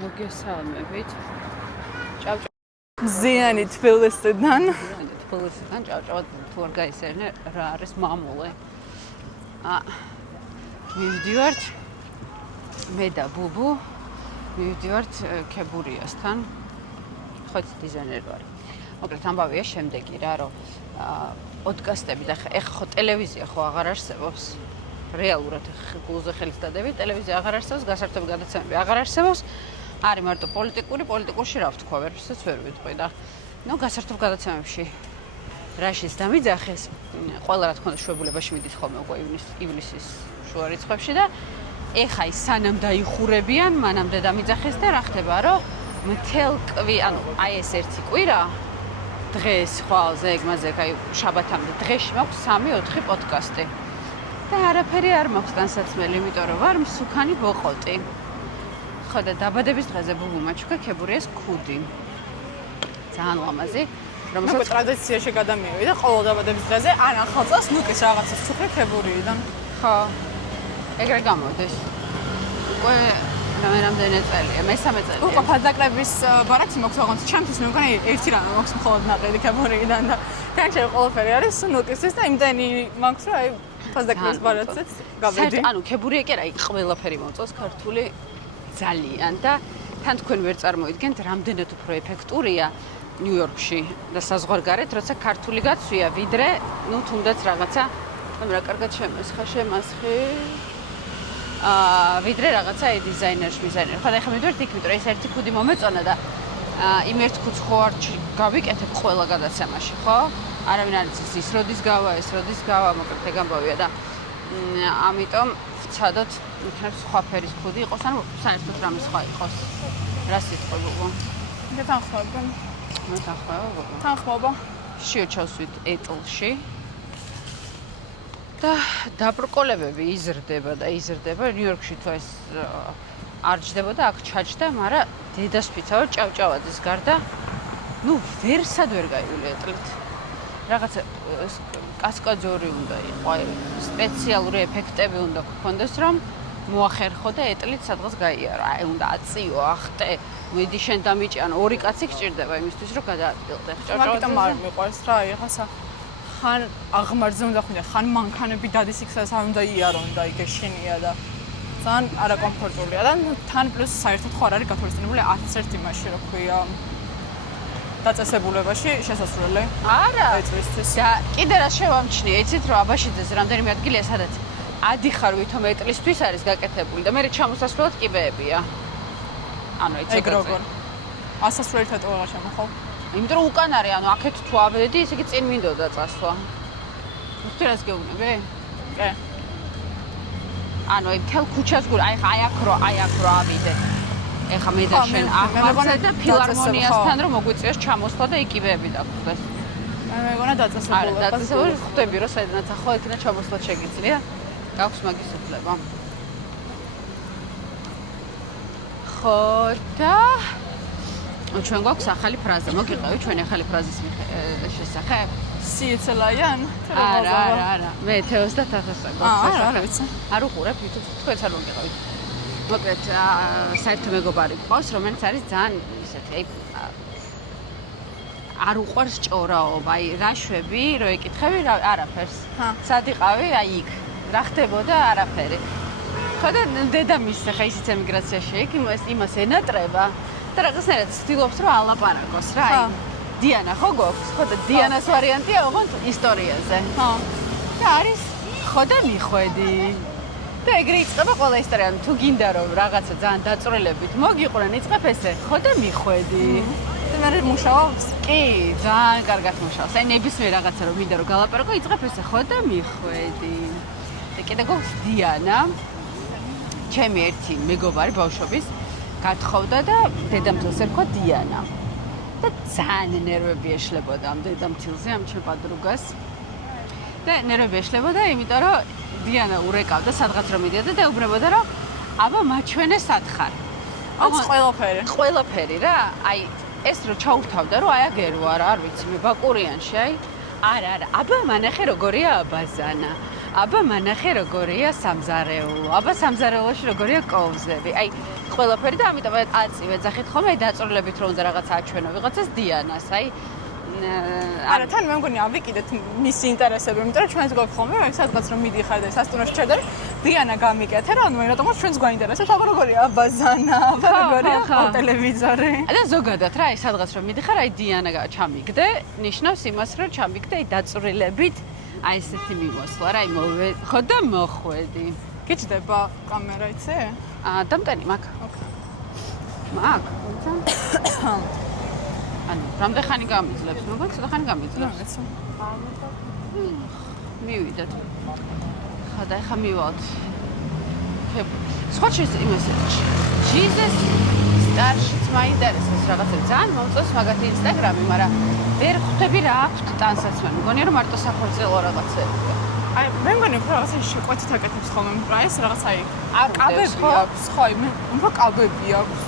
მოგესალმებით. ზიანი თბილისიდან. თბილისიდან ჭავჭავად თუ არ გაისერნე რა არის მამულე. მივდივართ მე და ბუბუ მივდივართ ქებურიასთან. ხოც დიზაინერი ვარ. მოკლედ ამბავია შემდეგი რა რომ პოდკასტები და ეხლა ხო ტელევიზია ხო აღარ არსებობს. რეალურად გულზე ხელის დადები ტელევიზია აღარ არსებობს, გასართობი გადაცემები აღარ არსებობს. არის მარტო პოლიტიკურში რა ვთქვა, ვერცერთს ვერ ვიტყვი და გასართობ გადაცემებში რაშიც დამიძახეს, ყველა რა თქმა უნდა შვებულებაში მიდის ხოლმე უკვე ივნისის შუა რიცხვებში და ეხა ის სანამ დაიხურებიან, მანამდე დამიძახეს და რა ხდება, რომ მთელ აი ეს ერთი კვირა დღეს ხვალზე ეგმაზე აი შაბათამდე დღეში მაქვს 3-4 პოდკასტი. და არაფერი არ მაქვს განსაცმელი, იმიტომ რომ ვარ მსუქანი ბოყოტი. ხო და დაბადების დღეზე ბუბუ მაჩუქა ქებურიას ქუდი. ძალიან ლამაზი, რომელსაც ტრადიციაში გადამიევი და ყოველ დაბადების დღეზე ან ახალ წელს ნუკის რაღაცას ჩუქრე ქებურიიდან. ხო. ეგრე გამოდის. უკვე რამდენი წელია? მესამე წელია. უკვე ფაზაკრების ბარათი მაქვს აღონც ჩემთვის მე მგონი ერთი რამე მაქვს მხოლოდ ნაყიდი ქებურიიდან და განჩენ ყველაფერი არის ნუკისის და იმდენი მაქვს რომ აი ფაზაკრების ბარათიც გავედი. ანუ ქებურია კი არა, ყველაფერი მოწოს ქართული ძალიან და თან თქვენ ვერ წარმოიდგენთ რამდენად უფრო ეფექტურია ნიუ-იორკში და საზღვარგარეთ, როცა ქართული გაცვია, ვიდრე თუნდაც რაღაცა რა კარგად შემესხა შემასხი ვიდრე რაღაცა დიზაინერი. ხო და ეხლა მივდივართ იქ, ვიდრე ეს ერთი ქუდი მომეწონა და იმ ერთ ქუდს ხო არ გავიკეთებ ყველა გადაცემაში, ხო? არავინ არ იცის ის როდის გავა, მოკლედ ეგ ამბავია და ამიტომ ვცადოთ სხვა ფერის ქუდი იყოს, ანუ საერთოდ რამე სხვა იყოს. რა სიტყვა ბუბუ? მე თანხმობა. თანხმობა. შევჩავსვით ეტლში. და დაბრკოლებები იზრდება. ნიუ-იორკში თუ ეს არ ჯდებოდა, აქ ჩაჯდა, მაგრამ დედას ვიცავ ჭავჭავაძის გარდა, ვერსად ვერ გაივული ეტლით. რაღაცა კასკაძორი უნდა იყო, სპეციალური ეფექტები უნდა გქონდეს, რომ მოახერხო და ეტლით სადღაც გაიარო. აი უნდა აწიო, ახტე, მიდი შენ დამიჭიანო, ორი კაცი გჭირდება იმისთვის, რომ გადაადგილდე. ჭავჭავაძე არ მიყვარს რა, ეხლა ხან აღმარზე უნდა ხვიდე, ხან მანქანები დადის იქსაც არ უნდა იარონ და იგეშინია და ძალიან არაკომფორტულია და თან პლუს საერთოდ ხო არ არის გათვალისწინებული 11 იმაში, რა ქვია დაწესებულებაში შესასვლელი. არა. ეწვისთვის. და კიდე რა შევამჩნიე, იცით რომ აბაშიძეს რამდენიმე ადგილია, სადაც ადიხარ ვითომ ეტლისთვის არის გაკეთებული და მე ჩამოსასვლელად კიბეებია. ანუ იცით ეგ როგორ? ასასვლელით ეტყობა შემოხო. იმიტომ რომ უკან არის, ანუ აქეთ თუ ავედი, ესე იგი წინ მინდოდა წასვლა. უცდერას გეუბნები? კი. ანუ აი მთელ ქუჩას გულ, აი აქ რო ავიდე. ეხა მე და შენ აღვარცე და ფილარმონიასთან რომ მოგვიწიოს ჩამოსვლა და იკიბეები დაგხვდეს. მე მეგონა დაწესებულებაა. არა, დაწესებულება ხვდები რომ საიდანაც ახლა იქნა ჩამოსვლა შეგიძლია. გაქვს მაგის უფლება. ხო და ჩვენ გვაქვს ახალი ფრაზა. მოგიყევი ჩვენი ახალი ფრაზის შესახებ? სიეცელაიან? არა. მე 30,000 გვაქვს. არა, ვიცი. არ უყურებ, თქვენც არ მოგიყევით. მოკლედ საერთო მეგობარი გყავს, რომელიც არის ძალიან ისეთი, აი არ უყვარს ჭორაობა, აი რა შვები, რო ეკითხები, არაფერს. სად იყავი? აი იქ. რა ხდებოდა? არაფერი. ხო და დედამისს ხა ისიც ემიგრაციაში იქ იმას ენატრება და რაღაცნაირად ცდილობს რომ ალაპარაკოს რა. აი დიანა ხო გვაქვს? ხო და დიანას ვარიანტია ოღონდ ისტორიაზე. ხო. და არის ხო და მიხვედი. და ეგრე იწყება ყველა ისტორია, თუ გინდა რომ რაღაცა ძალიან დაწვრილებით მოგიყვნენ, იწყებ ესე, ხო და მიხვედი. და მე მუშაობს? კი, ძალიან კარგად მუშაობს. აი ნებისმიერ რაღაცა რომ მინდა რომ გალაპარაკო, იწყებ ესე, ხო და მიხვედი. და კიდე გვაქვს დიანა, ჩემი ერთი მეგობარი ბავშვობის, გათხოვდა და დედამთილს ერქვა დიანა. და ძალიან ნერვები ეშლებოდა ამ დედამთილზე, ამ ჩემ პადრუგას. და ნერვები ეშლებოდა, იმიტომ რომ დიანა ურეკავდა სადღაც რომ მიდიოდა და ეუბნებოდა რომ აბა მაჩვენე სათხარ. ყველაფერი რა. აი ეს რო ჩაურთავდა რომ აი აგერ ვარ, არ ვიცი, მე ბაკურიანში, აი არა, აბა მანახე როგორია აბაზანა. აბა მანახე როგორია სამზარეულო. აბა სამზარეულოში როგორია კოვზები. აი ყველაფერი და ამიტომ აწი ვეძახით ხოლმე დაწვრილებით რომ უნდა რაღაცა აჩვენო ვიღაცას დიანას, აი არა, თან მე მგონი ავიკიდეთ მისი ინტერესები, იმიტომ რომ ჩვენს გვაქვს ხოლმე, სადღაც რომ მიდიხარ და სასტუმროში ჩერდები, დიანა გამიკეთე რა, ანუ რატომაც ჩვენს გვაინტერესებს, აბა როგორია ბაზანა, აბა როგორია ტელევიზორი. და ზოგადად რა, აი სადღაც რომ მიდიხარ, აი დიანა ჩამიგდე, ნიშნავს იმას, რომ ჩამიგდე აი დაწვრილებით, აი ესეთი მიმოსვლა რა, აი ხო და მოხვედი. გიჩდება კამერა იცი? დამტენი მაგ. მაგ? ანუ რამდენი ხანი გამიძლებს? მოგონ ცოტა ხანი გამიძლებს. მივიდეთ. ხადა ხა მივალთ. სხვა შეიძლება იმას ჯიზეს სტარშიც მაინტერესებს რაღაცები. ძალიან მომწონს მაგათი ინსტაგრამი, მაგრამ ვერ ხვდები რა აქვს ტანსაცმელი. მგონია რომ მარტო სახორცელო რაღაცებია. აი მე მგონი რომ რაღაცა შეკვეთით აკეთებს ხოლმე პრაის რაღაცა აი კაბები აქვს ხო აი მე უფრო კაბები აქვს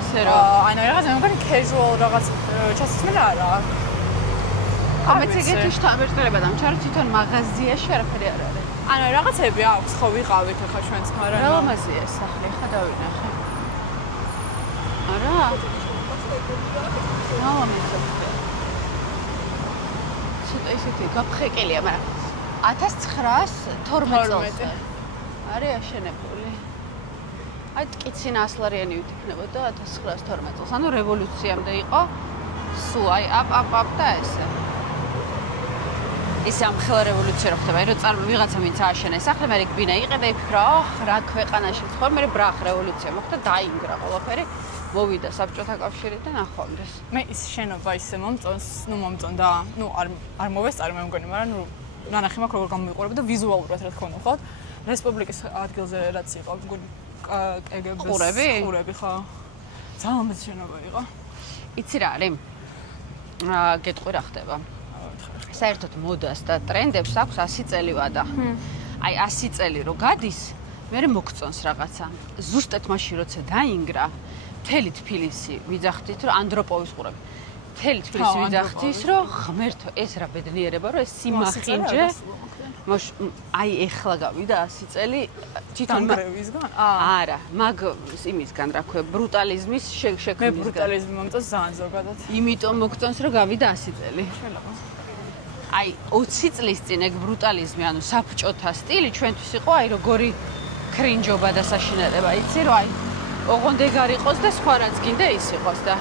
ისე რა ანუ რაღაცა მე მგონი casual რაღაც ჩასწმენა არა ამეთ ეგეთი შთაბეჭდილება და მჩარო თვითონ მაღაზიაში არაფერი არ არის ანუ რაღაცები აქვს ხო ვიყავით ახლა ჩვენც მაგრამ რა ლამაზია სახლი ხა დავინახე არა ლამაზია ცოტა ისეთი გაფხეკელია მაგრამ 1912 წელს არის აშენებული. აი ტკიცი ნასლარიანი ვიქნებოდა 1912 წელს. ანუ რევოლუციამდე იყო. სულ აი აპ და ესე. ეს ამხელა რევოლუცია რო ხდება, აი რო ვიღაცა ვინც ააშენეს სახლი, მე რიგბინა იყიდა, იფიქრა, რა ქვეყანაში ხო, მე ბრახ რევოლუცია მოხდა, დაინგრა ყველაფერი. მოვიდა საბჭოთა კავშირიდან ახალდეს. მე ის შენობა ისე მომწონს, მომწონდა. არ მოვესწარი მე მგონი, მაგრამ ნანახი მაქვს როგორ გამომიყურება და ვიზუალურად რა თქმა უნდა, ხო? რესპუბლიკის ადგილზე რაც იყო, მგონი კგბ-ს ყურები ხო. ძალიან მეც შენობა იყო. იცი რა არის? გეტყვი რა ხდება. საერთოდ მოდას და ტრენდებს აქვს 100 წელი ვადა. აი 100 წელი რო გადის, მე მოგწონს რაღაცა. ზუსტად მაშინ როცა დაინგრა მთელი თბილისი ვიძახდით რომ ანდროპოვის ყურები. მთელი თბილისი ვიძახდით რომ ღმერთო ეს რა ბედნიერება რომ ეს სიმახინჯე აი ეხლა გავიდა 100 წელი თვითონ გრევისგან? არა, მაგ იმისგან რა ქვია ბრუტალიზმის შექმნისგან. მე ბრუტალიზმი მომწონს ძალიან ზოგადად. იმიტომ მოგწონს რომ გავიდა 100 წელი. აი 20 წლის წინ ეგ ბრუტალიზმი, ანუ საბჭოთა სტილი ჩვენთვის იყო აი როგორი კრინჯობა და საშინელება, იცი რომ აი ოღონდ ეგ არ იყოს და სხვა რაც გინდა ის იყოს და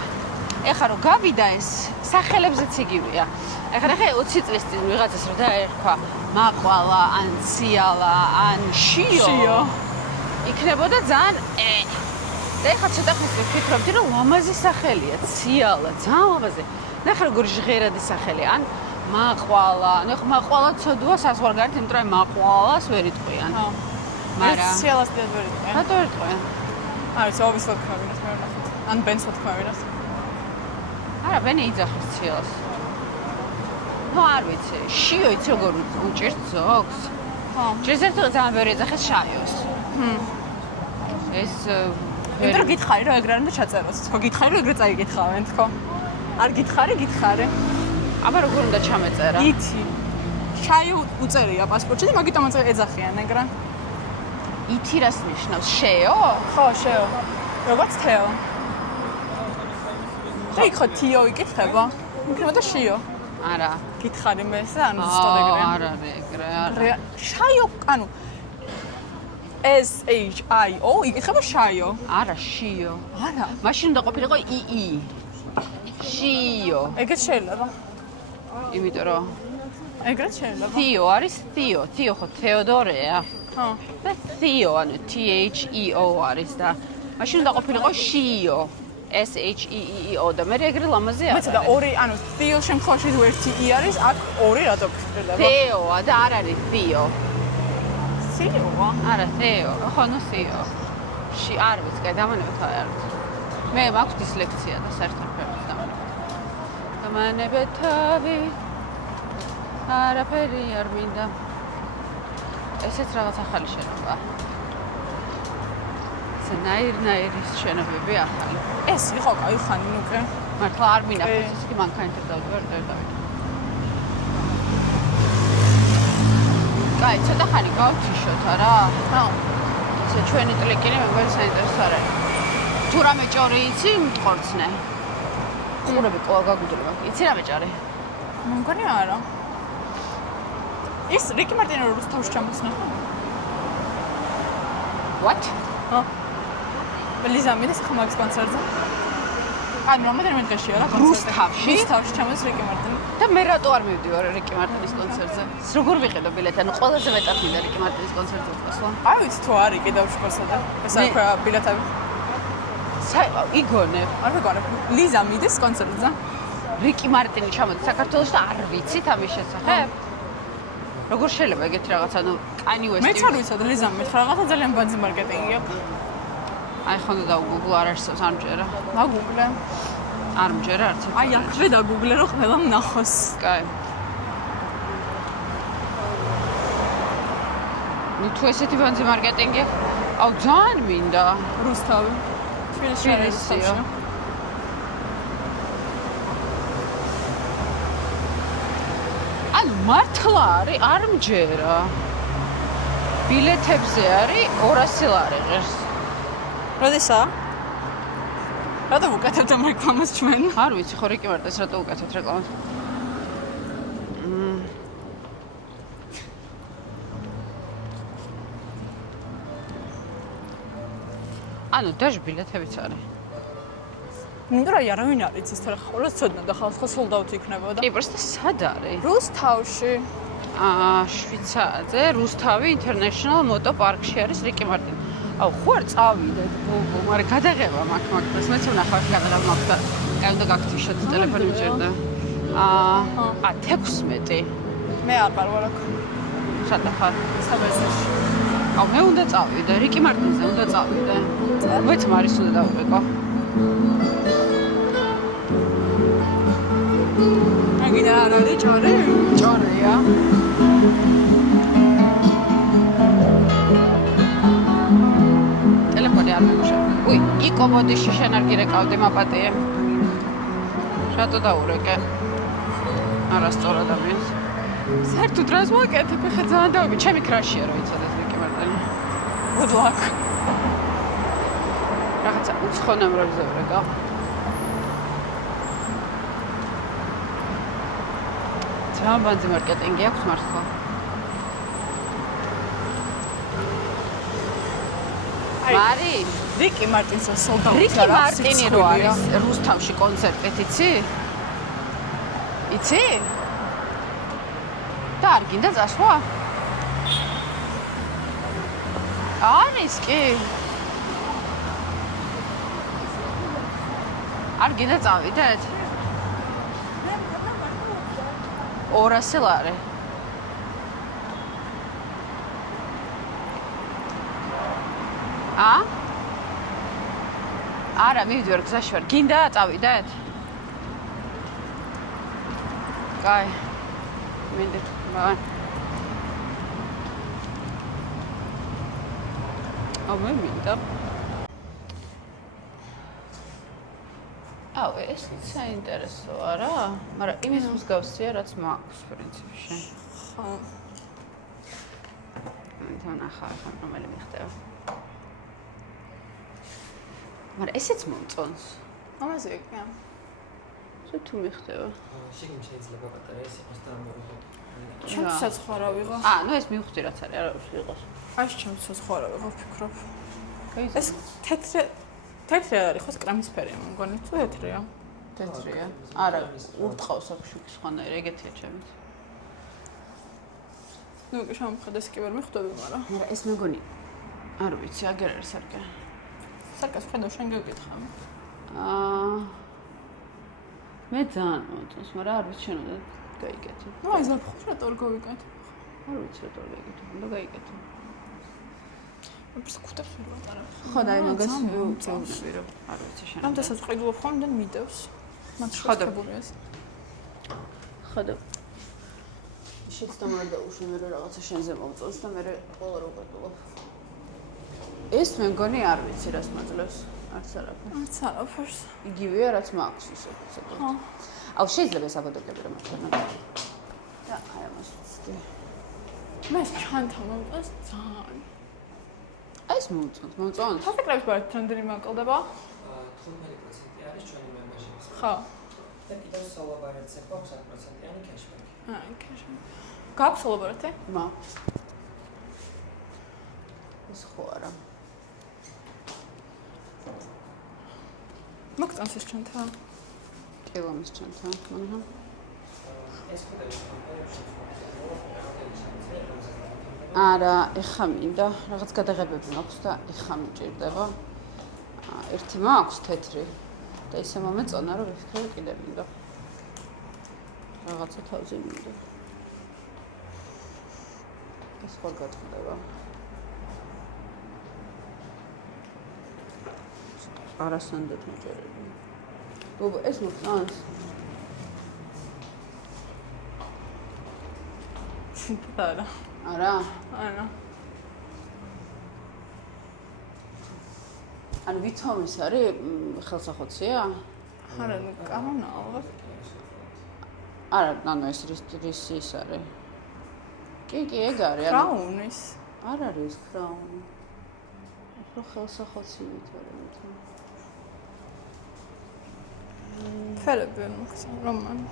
ეხლა რომ გავიდა ეს სახელებზეც იგივეა. ეხლა 20 წლის წინ ვიღაცას რომ დაერქვა მაყვალა, ან ციალა, ან შიო. იქნებოდა ძალიან და ეხლა ცოტა ხნის ვფიქრობდი რომ ლამაზი სახელია, ციალა, ძალიან ლამაზი. ნახე როგორი ჟღერადი სახელი, ან მაყვალა, ანუ ეხლა მაყვალა ცოდვა საზღვარგარეთ, იმიტომ რომ მაყვალას ვერ იტყვიან. ხო. მაგრამ ციალას დედ ვერ იტყვიან. რატო ვერ იტყვიან? არის ოვისლად ქვევინოს მე ვნახეთ. ან ბენსლად ქვევინოს. არა, ბენი იძახის ციალას. ნუ არ ვიცი, შიო იცი როგორ უჭერთ ზოგს? ხო. ჯერზერთო ძალიან ბევრი ეძახეს შაიოს. ეს იმიტომ რომ გითხარი რომ ეგრე არ უნდა ჩაწეროს. ხო, გითხარი რომ ეგრე წაიგითხავენ, თქო. არ გითხარი. აბა როგორ უნდა ჩამეწერა? ითი. შაიო უწერია პასპორტში და მაგიტომაც ეძახიან ეგრე. ითი რას ნიშნავს? შეო? ხო, შეო. როგორც თეო. აი ხო თიო იკითხება. იქნება შიო. არა. გითხარი მე ეს ანუ ზუსტად ეგრეა. არ არის ეგრე, არა. შაიო, ანუ SHIO იკითხება შაიო. არა, შიო. არა. მაშინ უნდა ყოფილიყო II. შიო. ეგეც შეიძლება. იმიტომ რომ ეგრეც შეიძლება. თიო არის თიო. თიო ხო თეოდორეა. ხო. და თიო, ანუ THEO არის და მაშინ უნდა ყოფილიყო შიო. SHEEO და მე ეგრე ლამაზი არის. მეც და ორი, ანუ თიო შემთხვევაში თუ ერთი I არის, აქ ორი რატო გხდება? თეოა და არ არის თიო. თიოა? არა, თეო. ხო, ნუ თიო. არ ვიცი, დამანებთ არ არის. მე მაქვს დისლექცია და საერთოდ ვერ დამანებ. დამანებთ თავი. არაფერი არ მინდა. ესეც რაღაც ახალი შენობა. ნაირ-ნაირი შენობები ახალი. ეს იყო კაი ხანი ნუკე. მართლა არ მინახავს ის კი მანქანით დავდივარ და კაი, ცოტა ხანი გავთიშოთ არა? ხო. იცი, ჩვენი ტლიკინი მეგონი საინტერესო არ არის. თუ რამე ჭორი იცი, მტყორცნე. ყურები კვლავ გაგუდრება. იცი რამე ჭორი? მგონი არა. ის რიკი მარტინი რუსთავში ჩამოცნა. What? ლიზა მიდის ხა მაგის კონცერტზე. ანუ რამდენიმე დღეშია რა რუსთავში? რუსთავში ჩამოდის რიკი მარტინი. და მე რატო არ მივდივარ რიკი მარტინის კონცერტზე? როგორ ვიყიდო ბილეთი? ანუ ყველაზე მეტად მინდა რიკი მარტინის კონცერტზე წასვლა. არ ვიცი თუ არის კიდევ შეკოსა და ეს აქ ბილეთები. იგონებ. არ მეგონებ. ლიზა მიდის კონცერტზე. რიკი მარტინი ჩამოდის საქართველოში და არ ვიცით ამის შესახებ. როგორ შეიძლება ეგეთი რაღაც, ანუ კანი უესტი. მეც არ ვიცი, ლიზა მითხრა რაღაცა ძალიან ბანძი მარკეტინგი აქვს. აი ხონდა დაუგუგლო, არ არსებობს, არ მჯერა. დაგუგლე. არ მჯერა არც ერთ. აი აქვე დაგუგლე რომ ყველა ნახოს. კაი. ნუ თუ ესეთი ბანძი მარკეტინგი აქვს, აუ ძალიან მინდა. რუსთავი. თბილისია. ანუ მართლა არის, არ მჯერა. ბილეთებზე არის 200 ლარი ღირს. როდესაა? რატო უკეთებთ ამ რეკლამას ჩვენ? არ ვიცი, ხო რიკი მარტინს რატო უკეთებთ რეკლამას? ანუ დაჟე ბილეთებიც არის. მინდა რა არავინ არ იცის, თორე ხოლმე ცოდნა და ხალხო სოლდაუთი იქნებოდა. კი, პროსტა სად არის? რუსთავში. შვიცარიაზე, რუსთავი International Moto Park-ში არის რიკი მარტინი. აუ, ხო არ წავიდეთ, მაგრამ გადაღება მაქვს მაგას. მეც ვნახავ გადაღება მაქვს და კაი უნდა გაგთიშოთ ტელეფონი მჭირდა. 16. მე არ ვარ აქ. სადა ხარ? საბეზეში. აუ, მე უნდა წავიდე, რიკი მარტინზე უნდა წავიდე. მეც მარის უნდა დავუყო. აგიდა არ არის ჭორი? ჭორია. ტელეფონი არ მეგუშა. უი, იკო ბოდიში შენ არ გირეკავდი მაპატიე. რატო დაურეკე? არასწორად ამის. საერთოდ რას მოკეთებ? ხა ძალიან დავები, ჩემი კრაშია რა იცოდეთ რიკი მარტინი. Good luck. რაღაცა უცხო ნომრებზე ვრეკავ. ძალიან ბანძი მარკეტინგი აქვს მართლა. მარი, რიკი მარტინს სოლდაუთი რიკი მარტინი რო არის რუსთავში კონცერტით, იცი? იცი? და არ გინდა წასვლა? არის კი. არ გინდა წავიდეთ? 200 ლარი. არა, მივიდივარ გზაში ვარ. გინდა წავიდეთ? კაი. მინდა. მაგრამ მე მინდა. აუ, ეს საინტერესოა რა. მაგრამ იმის მსგავსია, რაც მაქვს პრინციპში. ხო. თან ახლა რომელი მიხდება. მაგრამ ესეც მომწონს. ამაზე კი. თუ მიხდება. შეგიმ შეიძლება პატარა იყოს და ჩემს საცხარა ვიღო. ნუ ეს მივხვდი რაც არის, არა უშვი იყოს. აი ჩემს საცხარა ვიღო, ფიქრობ. ეს ეს თეთრი არის ხო კრამისფერია მგონი თუ თეთრია? თეთრია. არა, ურტყავს აქვს სხვანაირი, ეგეთია ჩემი. ნუ კი შემოხედეს კი ვერ მიხვდები, მაგრამ ეს მეგონი არ ვიცი, აგერ არის სარკე. სარკას ხედავ შენ გეკითხა. მე ძალიან მომწონს, მაგრამ არ ვიცი შენ უნდა გაიგეთო. ნუ აი ზაფხულს რატო არ გავიკეთე? არ ვიცი რატო არ გაიგეთო, უნდა გაიგეთო. ეს კუტებს ვერ ვატარებ. ხო და აი მაგას უწევდები რომ არ ვიცი შენ. რამდენსაც ყიდულობ ხომ და მიდევს. მათ შეხედებულიას. ხო და შეცდომა დაუშვი მე რომ რაღაცა შენზე მომწონს და მე ყველა რო ყიდულობ. ეს მე მგონი არ ვიცი რას მაძლევს. არც არაფერს. არც არაფერს. იგივეა რაც მაქვს ისე. ხო. აუ შეიძლება საბოდოკლები რომ მაქნა. და აი ამას ვცდი. მე ჩანთა მომწონს ძალიან. აი ეს მომწონს. ფასეკლების ბარეთ რამდენი მაკლდება? 15% არის ჩვენი membership-ის. ხო. და კიდევ სოლო-ბარეთზე გვაქვს 10%-იანი cashback. cashback. გაქვს სოლო-ბარეთი? მა. ეს ხო არა. მოგწონს ეს ჩვენთან? კი მომის ჩვენთან. აჰა. ეს ხო არის კომპანიებში არა, ეხა მინდა, რაღაც გადაღებები მაქვს და ეხა მიჭირდება. ერთი მაქვს თეთრი და ისე მომეწონა, რომ ვიფიქრე კიდე მინდა. რაღაცა თავზე მინდა. ეს ხო გატყდება. არასანდად მიჭირები. ბუბა, ეს მოგწონს? არა. არა? არა. ანუ ვითომის არის ხელსახოცია? არა, კამონა ალბათ. არა, ანუ ეს რის ის არის. კი, ეგ არის. კრაუნის. არ არის კრაუნი. უფრო ხელსახოცივით არის. ფერები მოგცემ რომანი.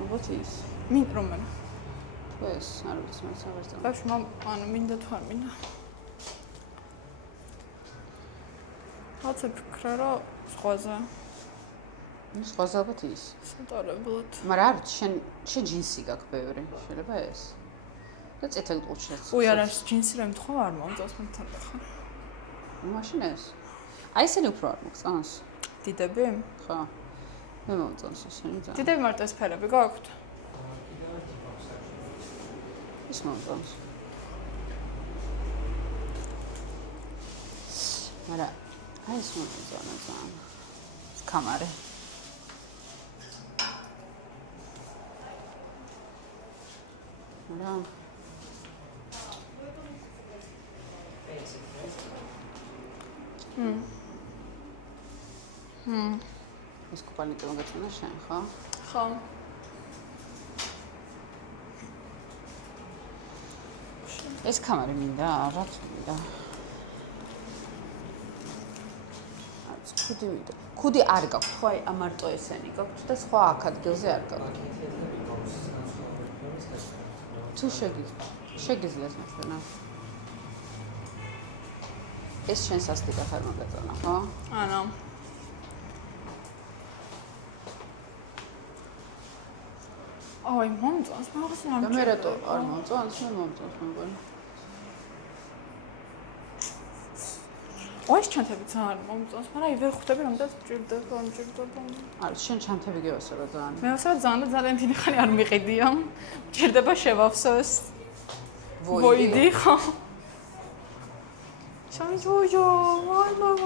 ალბათ ის. მინ რომანი. ეს არ ვიცი, მას აღარ წამო. ბავშვ ანუ მინდა თუ არ მინდა. ხალხი ფიქრა რომ სხვაზე. სხვაზე ალბათ ის. სიტარებლად. მაგრამ არ ვიცი, შენ ჯინსი გაქვს ბევრი, შეიძლება ეს. და წითელ ყუთშიც. უი არა, ჯინსი რა მეთქვა არ მომწონს მე თან ხარ. მაშინ ეს. აი ესენი უფრო არ მოგწონს? დიდები? ხო. მე მომწონს ესენი ძალიან. დიდები მარტო ეს ფერები გაქვთ? ის მომწონს. მაგრამ აი ეს მომწონს ძალიან. ეს კამარე. რა? ეს კუპალიტი მოგეწონა შენ, ხო? ხო. ეს კამარი მინდა, რა მინდა? ხუდი მინდა. ხუდი არ გაქვს, ხო, აი ამარტო ესენი გაქვს და სხვა აქ ადგილზე არ გაქვს. თუ შეგიძლიათ ნახენა. ეს შენ სასტიკად არ მოგეწონა, ხო? არა. აი, მომწონს, მაგას არ და მე რატო არ მომწონს? მე მომწონს, მეგონი. ოის ჩანთები ძალიან მომწონს, მაგრამ ვერ ხვდები რამდენად ჭირდება, არ ჭირდება. არა, შენ ჩანთები გევასება ძალიან. მე ვასება ძალიან დიდი ხანი არ მიყიდია. ჭირდება შევავსოს. ვოიდი ხო? ჩანჯოჯო, მამა.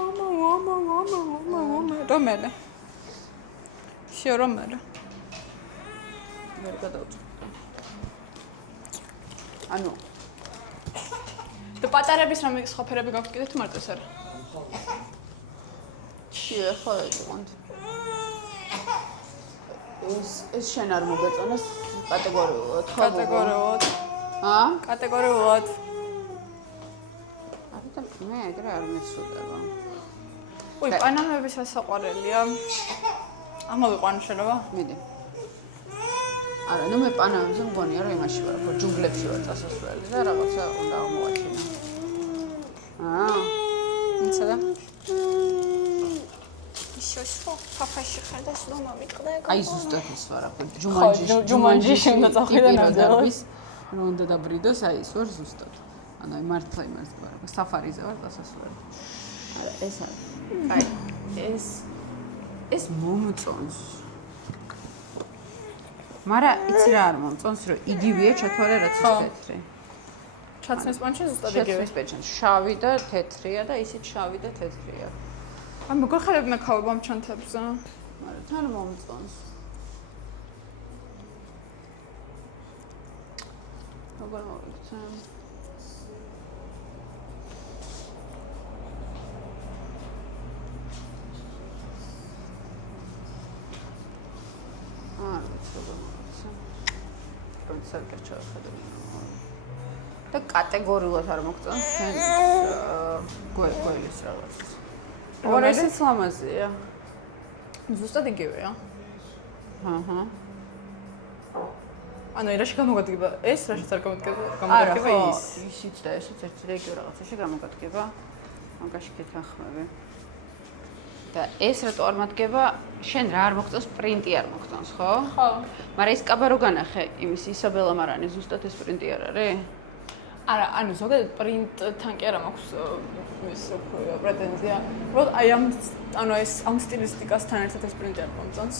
რომელი? შე რომელი? ვერ გადავწყვეტ. ანუ და პატარების რამე სხვა ფერები გაქვს კიდე თუ მარტო ეს არა? შე ხო ეგონთ. ეს შენ არ მოგეწონას კატეგორიულად, ხო? კატეგორიულად. კატეგორიულად. და მე ეგრე არ მიცუდება. უი, პანამების ასაყვარელია. ამოვიყვანო შეიძლება? მიდი. არა, ნუ მე პანამებზე მგონია რომ იმაში ვარ, ხო, ჯუნგლებში ვარ წასასვლელი და რაღაცა უნდა აღმოვაჩინო. იცი და? ისო, ფაფაში ხარ და სულ მომიყდა. აი ზუსტად ის ვარ, ხო, ჯუმანჯიში უნდა წახვიდე ნამდვილად. რომ უნდა დაბრიდოს, აი ის ვარ ზუსტად. ანუ აი მართლა იმას ვარ, საფარიზე ვარ წასასვლელი. არა, ეს არის. აი, ეს მომწონს. მაგრამ იცი რა არ მომწონს, რომ იგივეა ჩათვალე რაც ის თეთრი. ჩაცმის პანჩი ზუსტად იგივე. ჩაცმის პანჩი შავი და თეთრია და ისიც შავი და თეთრია. აი მოგახარებ მე ქავებ ამ ჩანთებზე. მაგრამ თან მომწონს. როგორ მოვიქცემ? არ ვიცი. პროცესორ გაჩვენე. და კატეგორიულად არ მოგწონს შენ გველის რაღაცას. ორესიც ლამაზია. ზუსტად იგივეა. აჰა. ანუ რაში გამოგადგება ეს, რაშიც არ გამოგადგება ის. ისიც და ესეც ერთი რეგიო რაღაცაში გამოგადგება. მაგაში გეთანხმები. და ეს რატო არ მადგება? შენ რა არ მოგწონს, პრინტი არ მოგწონს, ხო? ხო. მაგრამ ეს კაბა რო განახე, იმის ისაბელა მარანი ზუსტად ეს პრინტი არ არის? არა, ანუ ზოგადად პრინტთან კი არა მაქვს ის პრეტენზია. უბრალოდ აი ამ სტილისტიკასთან ერთად ეს პრინტი არ მომწონს.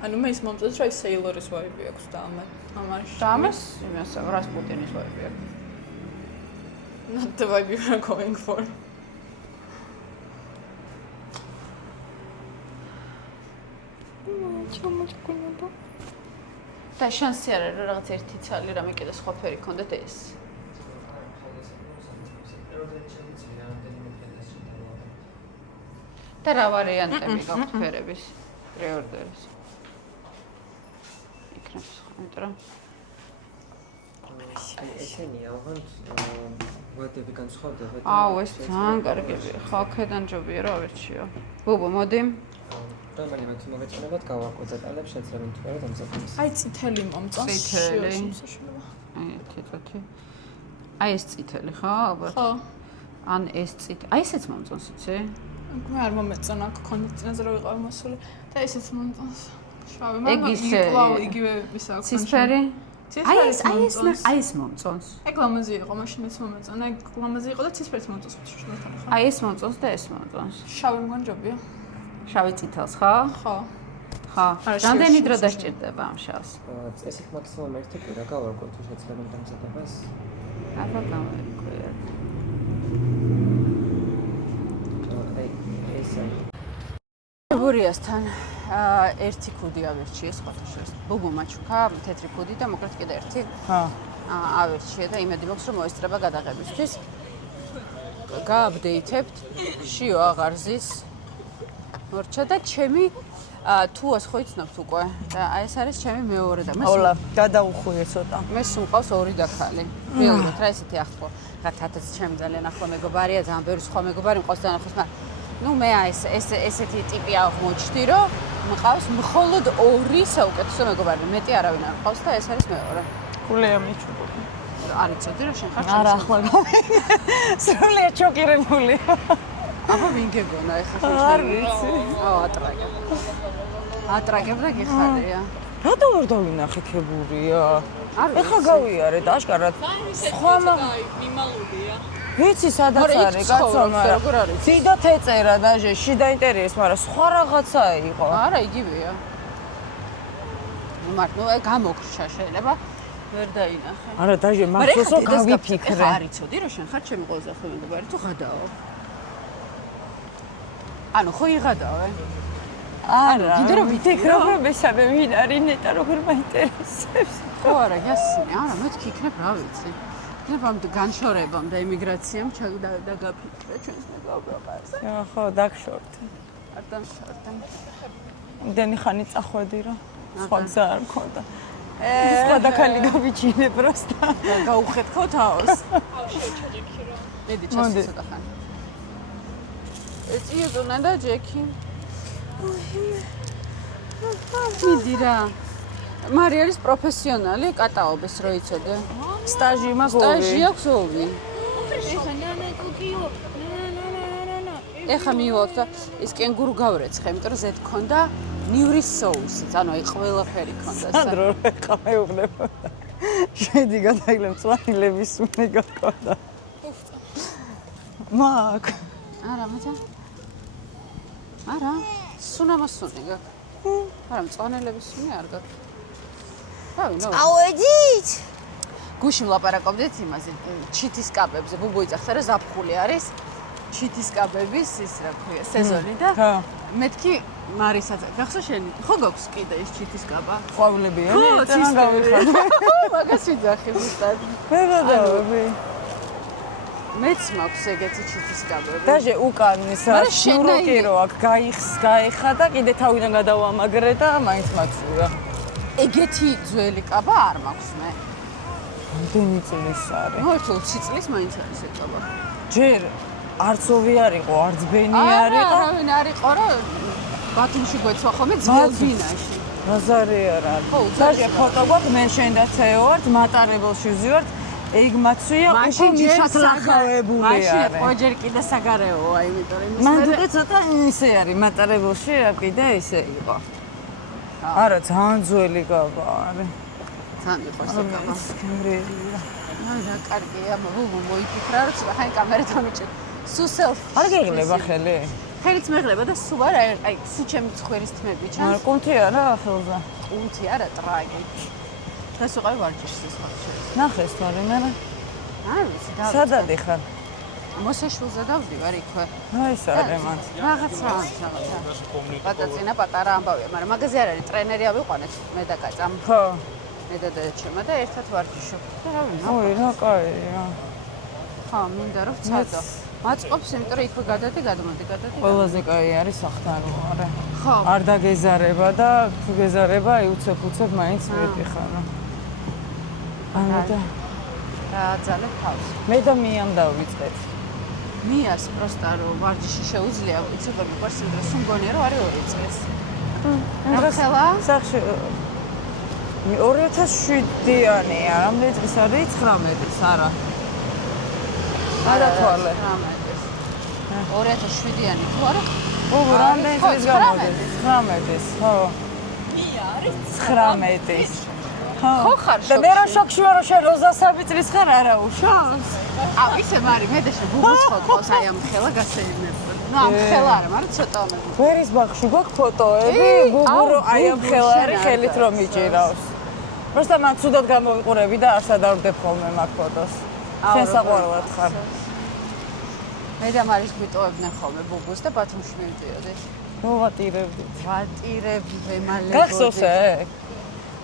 ანუ მე ის მომწონს, რომ სეილორის ვაიბი აქვს და ამაში. და ამას იმას რასპუტინის ვაიბი აქვს. Not the vibe you are going for. და შანსი არ არის, რომ რაღაც ერთი ცალი რამე კიდე სხვა ფერი ქონდეთ ეს. და რა ვარიანტები გაქვთ ფერების პრეორდერის? იქნებს, იმიტომ რომ ესენია, ოღონდ ვადები განსხვავდება. აუ, ეს ძალიან კარგია. ხო, აქედან ჯობია რომ ავირჩიო. ბუბო, მოდი. რომელიმე თუ მოგეწონებათ გავაკო დეტალებს შეძლებენ თუ არა დამზადების. აი წითელი მომწონს. წითელი. აი, თეთრი. აი ეს წითელი, ხო, ალბათ? ხო. ან ეს წითელი. აი ესეც მომწონს, იცი? მე არ მომეწონა ქონდ წინაზე რომ ვიყავი მოსული და ესეც მომწონს. შავი, ეგ მაგრამ ისე კლავ იგივე ისა აქვს. ცისფერი? აი ეს მომწონს. ეგ ლამაზი იყო, მაშინაც მომეწონა. ეგ ლამაზი იყო და ცისფერიც მომწონს შუასთან ხა. აი ეს მომწონს და ეს მომწონს. შავი მგონჯობია. შავი წითელს, ხო? ხო. ხო. რამდენი დრო დასჭირდება ამ შავს? წესით მაქსიმუმ ერთი კვირა გავარკვევ თუ შეძლებენ დამზადებას. აბა გამოვიკვირდ. ბურიასთან ერთი ქუდი ავირჩიე სხვათა შორის. ბუბუ მაჩუკა, თეთრი ქუდი და მოკლედ კიდე ერთი. ხო. ავირჩიე და იმედი მაქვს რომ მოესწრება გადაღებისთვის. გააპდეითებთ. შიო აღარ ზის. მორჩა და ჩემი თუას ხო იცნობთ უკვე და აი ეს არის ჩემი მეორე და მე აულა გადაუხვიე ცოტა. მე სულ ორი დაქალი. რეალურად რა ესეთი ახლო. რა თათაც ჩემი ძალიან ახლო მეგობარია, ძალიან ბევრი სხვა მეგობარი მყავს ძალიან ახლოს, მაგრამ ну მე ესეთი ტიპი აღმოჩნდი, რომ მყავს მხოლოდ ორი საუკეთესო მეგობარი. მეტი არავინ არ მყავს და ეს არის მეორე. გულია მიჩუქი. არ იცოდი რომ შენ ხარ არა ახლა სრულიად შოკირებული. აბა ვინ გეგონა ეხლა ხო არ ვიცი. აუ ატრაგებ და გიხარია. რატო არ დავინახე ქებურია? არ ეხლა გავიარეთ აშკარად. სხვა მიმალულია. ვიცი სადაც არის კაცო, მაგრამ დიდად ეწერა დაჟე, შიდა ინტერიერს, მაგრამ სხვა რაღაცა იყო. არა, იგივეა. ნუ გამოგრჩა შეიძლება ვერ დაინახე. არა, დაჟე, მახსოვსო გავიფიქრე. არ იცოდი რომ შენ ხარ ჩემი ყველაზე ახლო მეგობარი თუ ღადაო? ანუ ხო იღადავე? არა, კიდე რომ ვიფიქრობ რომ მესამე ვინ არის ნეტა როგორ მაინტერესებს. ხო არა, გასწინე. არა, მეთქი იქნებ რა ვიცი. იქნებ ამ განშორებამ და იმიგრაციამ დაგაფიქრე ჩვენს მეგობრობას. ხო, დაგშორდ. არ დამშორდე. იმდენი ხანი წახვედი რომ სხვა გზა არ მქონდა. სხვა დაქალი გავიჩინე პროსტა. გაუხეთქო თავს. მედი ჩასწე ცოტა ხანი. ეწიებონა და ჯექი. მიდი რა. მარიალის პროფესიონალი კატაობის რო იცოდე. სტაჟი მაქვს. სტაჟი აქვს ოვი. ეხა მივალთ და ის კენგურუ გავრეცხე, იმიტომ რომ ზედ ქონდა ნივრის соусიც, ანუ აი ყველაფერი ქონდა. სანდრო ხა მეუბნება. შედი გადაგლე მწვანილების სუნი გაქონდა. მაგ. არა, მეცა. არა, სუნამასუნი გაქვს. არა, მწვანილების სუნი არ გაქვს. რავი, აუედით. გუში ვლაპარაკობდით იმაზე, ჩითის კაბებზე, ბუბუ იცახდა რა ზაფხული არის. ჩითის კაბების ის რა ქვია, სეზონი და მეთქი მარისაც გახსოვს შენი? ხო გაქვს კიდე ის ჩითის კაბა? ყვავილებია, ეცემა გავიხადე. მაგას ვიძახი ზუსტად. მე გადავები. მეც მაქვს ეგეთი ჩითის კაბები. დაჟე უკანის შუროკი რო აქ გაიხსა და კიდე თავიდან გადავამაგრე და მაინც მაცურა. ეგეთი ძველი კაბა არ მაქვს მე. რამდენი წლის არის? ნუ 20 წლის მაინც არის ეს კაბა. ჯერ არცოვი არისო, არც ბენი არისო. არავინ არისო, რა ბათუმში გვეცვა ხოლმე ძველ ბინაში. ბაზარი არა. საშე ფოტო გვაქვს, მე შენ და ცეო ვართ, მატარებელში ვზივართ. ეგ მაცვია უყურიშად ლახავებული არის. მაშინ ოჯერ კიდე საგარეოა, იმიტომ რომ მან უკვე ცოტა ისე არის, მატარებელში რა კიდე ისე იყო. არა, ძალიან ძველი კაბა არის. ძალიან მიყვარს ეს კაბა. კემბრიელია. რა კარგია, ბუბუ მოიფიქრა, რომ ცოტა ხანი კამერით ამიჭერ. სუ სელფი. არ გეღლება ხელი? ხელიც მეღლება და სულ არა, აი, სი ჩემი ცხვერის თმები ჩანს. არა, კუნთი არა ხელზე. კუნთი არა, ტრაგი. ეს უყავი ვარჯიშის ხალხი. ნახეს თორე მე. არ ვიცი, და სადადი ხარ? მოსაშულზე დავდივარ იქვე. აი ეს არის მან. რაღაცა. პატაწინა პატარა ამბავია, მაგრამ მაგაზე არ არის, ტრენერი ავიყვანეთ მე და კაცამ. ხო. მე და დედაჩემმა და ერთად ვარჯიშობ. და რა ვიცი. ოი, რა კაია. ხო, მინდა რომ ვცადო. მაწყობს, იმიტომ რომ იქვე გადადი. ყველაზე კაი არის სახთანო, არა. ხო. არ დაგეზარება და თუ გეზარება, აი უცებ მაინც მეთიხარ. ანუ და დააძალებ თავს. მე და მიან დავიწყეთ. მიას პროსტა რომ ვარჯიში შეუძლია, ცოტა მიყვარს, იმიტომ რომ სულ მგონია რომ არის 2 წლის. ახლა სახში 2007-იანია, რამდენი წლის არის? 19-ის, არა. არა თვალე. 2007-იანი თუ არა? ო, რამდენი წლის გამოდის? 19-ის, ხო. მია არის 19-ის. ხო ხარ და მე რა შოქში ვარ, რომ შენ 23 წლის ხარ, არა უშავს? აუ ისე მარი მე და შენ ბუბუს ხოთოს აი ამ ხელა გასეირნებოდ. ნუ ამ ხელა არა, მაგრამ ცოტა მე. ვერის ბაღში გვაქვს ფოტოები, ბუბურო აი ამ ხელა არის ხელით რომ იჭირავს. просто მან ცუდად გამოვიყურები და არ სადავდებ ხოლმე მაგ ფოტოს. შენ საყვარლად ხარ. მე და მარის გვიტოვებდნენ ხოლმე ბუბუს და ბათუმში მივდიოდი. მოვატირები. ვატირები, ვემალებოდი. გახსოვს ეგ?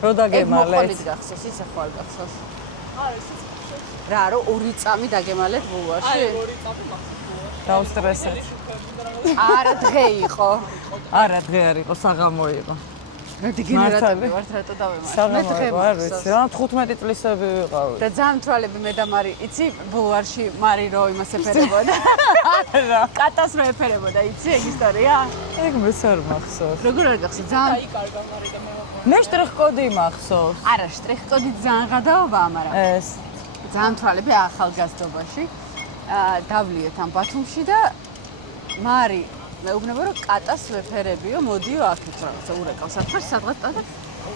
რო დაგემალეთ. მოყოლით გახსოვს, ისე ხარ გახსოვს. არა, ისიც გახსოვს. რა, რომ 2 წამი დაგემალეთ ბულვარში? აი 2 წამი გახსოვს. დაუსტრესეთ. არა დღე იყო. არა დღე არ იყო, საღამო იყო. მე დეგენერატები ვართ, რატო დავემალე? მე დღე არ ვიცი, რა 15 წლისები ვიყავი. და ძალიან თვალები მე და მარი, იცი, ბულვარში მარი რო იმას ეფერებოდა. რა? კატას რო ეფერებოდა, იცი ეგ ისტორია? ეგ მეც არ მახსოვს. როგორ არ გახსოვს? ძალიან დაიკარგა მარი და მე მე შტრიხ-კოდი მახსოვს. არა, შტრიხ-კოდი ძალიან გადაობაა, მაგრამ ეს ძალიან თვალები ახალგაზრდობაში. დავლიეთ ამ ბათუმში და მარი მეუბნება რომ კატას ვეფერებიო, მოდიო აქეთ რაღაცა ურეკავს ახლა სადღაც და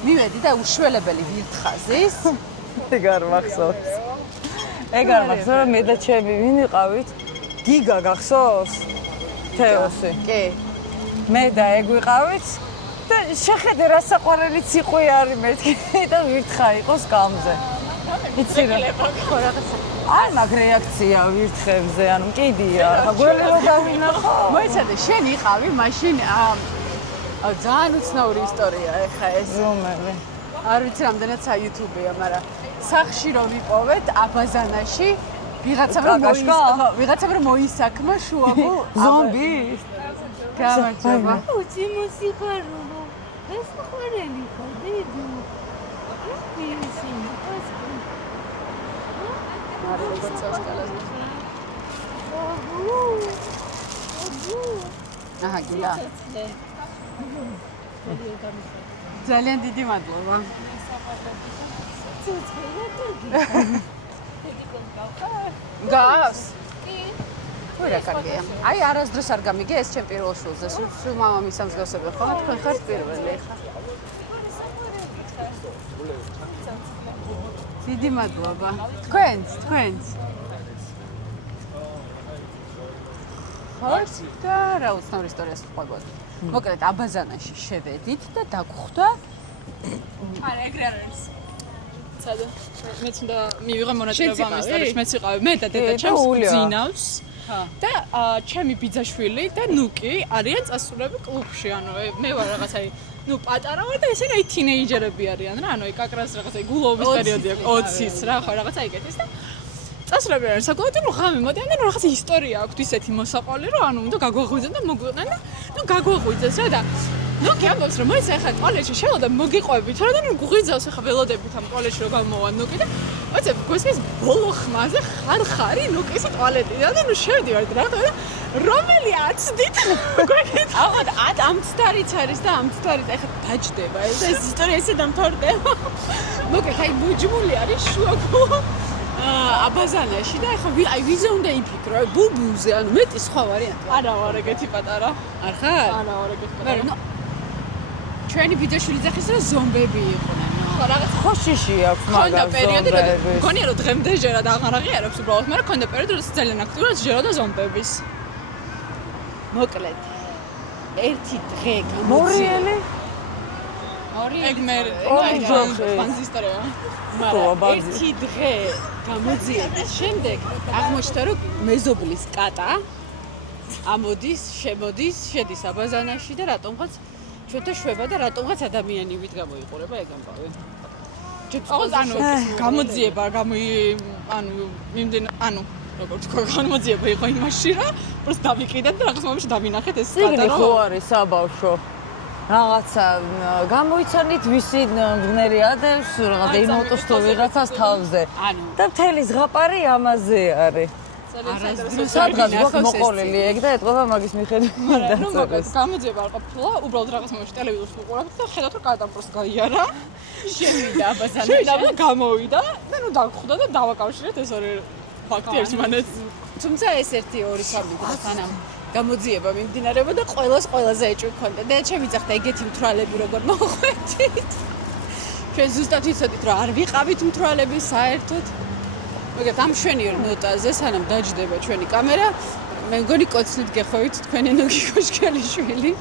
მივედი და უშველებელი ვირთხაზის. ეგ არ მახსოვს. ეგ არ მახსოვს, რომ მე და ჩემი ვინ ვიყავით? გიგა გახსოვს? თეოსი. კი. მე და ეგ ვიყავით და შეხედე რა საყვარელიც იყვი არის მეთქი და ვირთხა იყოს გამზე. იცი რა? ხო რაღაცა არ მაგ რეაქცია ვირთხებზე, ანუ კიდია. გველი რო გავინახო. მოიცადე, შენ იყავი მაშინ ძალიან უცნაური ისტორია ეხა ეს. რომელი? არ ვიცი რამდენად YouTube-ია, მაგრამ სახში რომ ვიპოვეთ აბაზანაში ვიღაცამ რომ მოისაქმა შუაგულ ზომბი? გამარჯობა. უცი მოსიხარულო. ეს ხარელი ხარ, დედო. ისინი არ როგორ წავსკალას. აჰა, გილა. ძალიან დიდი მადლობა. გავს? კი. რა კარგია. აი არასდროს არ გამიგე ეს ჩემ პირველ შულზე. სულ მამამისს ამსგავსები ხოლმე, თქვენ ხართ პირველი ხა. დიდი მადლობა. თქვენც. ხართ და რა უცნაური ისტორიას ვყვებოდ. მოკლედ აბაზანაში შევედით და დაგხვდა. არა, ეგრე არ არის. სადა? მეც უნდა მივიღო მონაწილეობა ამ ისტორიაში, მეც ვიყავი. მე და დედა ჩემს ძინავს. და ჩემი ბიძაშვილი და ნუკი არიან წასულები კლუბში, ანუ მე ვარ რაღაცა ნუ პატარა ვარ და ესენი აი თინეიჯერები არიან რა, ანუ აი კაკრას რაღაცა გულობის პერიოდი აქვს 20-ის რა, ხო რაღაცა იგეთის და წასულები არიან საკუთარ ნუ ღამე მოდიან და რაღაცა ისტორია აქვს ისეთი მოსაყოლი რომ ანუ უნდა გაგვაღვიძენ და მოგვიყვნენ და ნუ გაგვაღვიძეს რა და ნუ გიამბობს რომ მოიცა ხა ტუალეტში შევალ და მოგიყვებით რა და ნუ გუღიძავს ხა ველოდებით ამ ტუალეტში რომ გამოვა ნუკი და მოიცა გესმის ბოლო ხმაზე ხარ ნუკის ტუალეტი და ნუ შევდივართ რა და რომელი აცდით გვეკითხა ალბათ ამცდარიც არის და ამცდარიც ახლა დაჯდება ეს ისტორია ესე დამთავრდება მოკე ხაი ბუჯმული არის შუაგო აბაზანაში და ახლა აი ვიზე უნდა იფიქრო ბუბუზე ანუ მეტი სხვა ვარიანტი არა ვარ ეგეთი პატარა არ ხარ არა ვარ ეგეთი მაგრამ პატარა ნუ ჩვენი ბიძაშვილი ძახის რა ზომბები იყვნენ ხო რაღაც ხოშიში აქვს ქონდა მაგას პერიოდი რომ მგონია რომ დღემდე ჯერა და აღარ აღიარებს უბრალოდ მაგრამ ქონდა პერიოდი რომ ძალიან აქტიურად ჯეროდა ზომბების მოკლედ ერთი დღე მორიელი ეგ მე ორი ჯოხი. ბანზისტრია მაგრამ ერთი დღე გამოძიების შემდეგ აღმოჩნდა რომ მეზობლის კატა ამოდის, შემოდის, შედის აბაზანაში და რატომღაც ჩვენთან შვება და რატომღაც ადამიანივით გამოიყურება ეგ ამბავი. ანუ გამოძიება ანუ მიმდენ ანუ როგორ თქვა გამოძიება იყო იმაში რა просто დავიყიდეთ და რაღაც მომენტში დავინახეთ ეს სიგნი კატა ხო არის საბავშვო რაღაცა გამოიცანით ვისი მღნერი ადევს რაღაცა იმოტოს თუ ვიღაცას თავზე ანუ და მთელი ზღაპარი ამაზე არის სადღაც გვაქვს მოყოლილი ეგ და ეტყობა მაგის მიხედვით დაწერეს გამოძიება არ ყოფილა უბრალოდ რაღაც მომენტში ტელევიზორს ვუყურებთ და ხედავთ რომ კატამ просто გაიარა შევიდა აბაზანაში შევიდა და გამოვიდა და ნუ დაგხვდა და დავაკავშირეთ ეს ორი ფაქტი ერთმანეთს თუმცა ეს 1-2-3 დღე სანამ გამოძიება მიმდინარეობა და ყველაზე ეჭვი ქონდა და ჩემი ძახდა ეგეთი მთვრალები როგორ მოხვედით ჩვენ ზუსტად ვიცოდით რომ არ ვიყავით მთვრალები საერთოდ მოგეთ ამ შვენიერ ნოტაზე სანამ დაჯდება ჩვენი კამერა მე მგონი კოცნით გეხოვით თქვენი ნუგი ქოშკელი შვილი